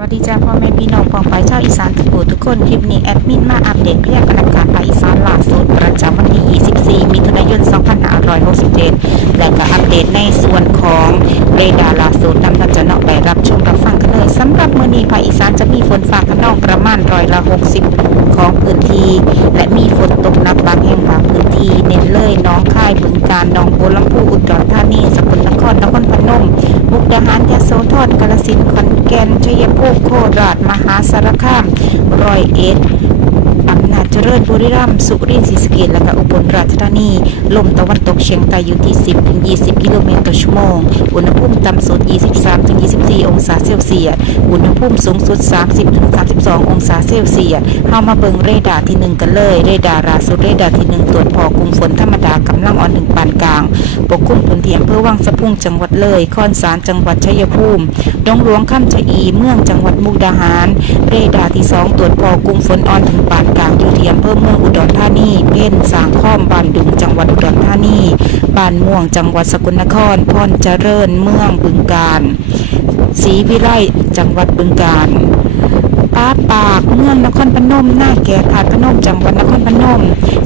วัสดีจ้าพ่อแม่พี่น้องปองไปชาวอีสานทุกผู้ทุกคนคลิปนี้แอดมินมาอัปเดตพยากรณ์อากาศภาคอีสานล่าสุดประจำวันที่ 24 มิถุนายน 2567 และก็อัปเดตในส่วนของเรดาร์ล่าสุดนำเราจะเนาะไปรับชมรับฟังกันเลยสำหรับมื้อนี้ภาคอีสานจะมีฝนฟ้าขนองประมาณร้อยละ 60 ของพื้นที่ และมีฝนตกหนักบางแห่งบางพื้นที่เน้นเลยน้องคายบึงกาฬหนองบัวลำพูอุดรธานีสกลนครนครพนม ดาหารยโสธรกาฬสินขอนแก่นชัยภูมิโคราชมหาสารคามรอยเอ็ดอำนาจเจริญบุรีรัมย์สุรินทร์ศรีสะเกษและก็อุบลราชธานี ลมตะวันตกเฉียงใต้อยู่ที่ 10ถึง20 กิโลเมตรต่อชั่วโมง อุณหภูมิต่ำสุด 23ถึง24 องศาเซลเซียส อุณหภูมิสูงสุด 30ถึง32 องศาเซลเซียสเฮามาเบิงเรดาร์ที่ 1 กันเลย เรดาร์ล่าสุดเรดาร์ที่ 1 ตรวจพอกลุ่มฝนธรรมดากำลังอ่อนถึง ปกลางปกคลุมพื้นที่อำเภอวังสะพุงจังหวัดเลยคอนสารจังหวัดชัยภูมิดงหลวงข้ามชะอีเมืองจังหวัดมุกดาหารเรดาที่สองตรวจพอกลุ่มฝนอ่อนถึงปานกลางอยู่ที่อำเภอเมืองอุดรธานี เพ่นสางข้อมบานดุงจังหวัดอุดรธานีบานม่วงจังหวัดสกลนครพรเจริญเมืองบึงกาฬศรีวิไลจังหวัดบึงกาฬ ป้าปากเมืองนครพนมหน้าแก่ขาดพนมจังหวัดนครพนม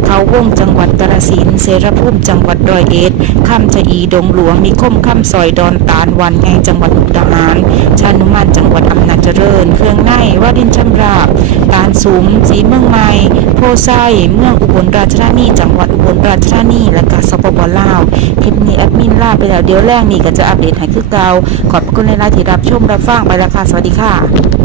เขาวงจังหวัดกาฬสินธุ์เสรภูมิจังหวัดร้อยเอ็ดคำชะอีดงหลวงนิคมคำซอยดอนตาลวันไงจังหวัดมุกดาหาร ชานุมานจังหวัดอำนาจเจริญ เครื่องในวาดินชำราบการสุมสีเมืองใหม่โพไซเมืองอุบลราชธานีจังหวัดอุบลราชธานีและก็สปปลาวคลิปนี้แอดมินลาไปแล้วเดี๋ยวแรกนี่ก็จะอัปเดตให้คือเก่าขอบคุณในไลน์ที่รับชมรับฟังไปแล้วค่ะสวัสดีค่ะ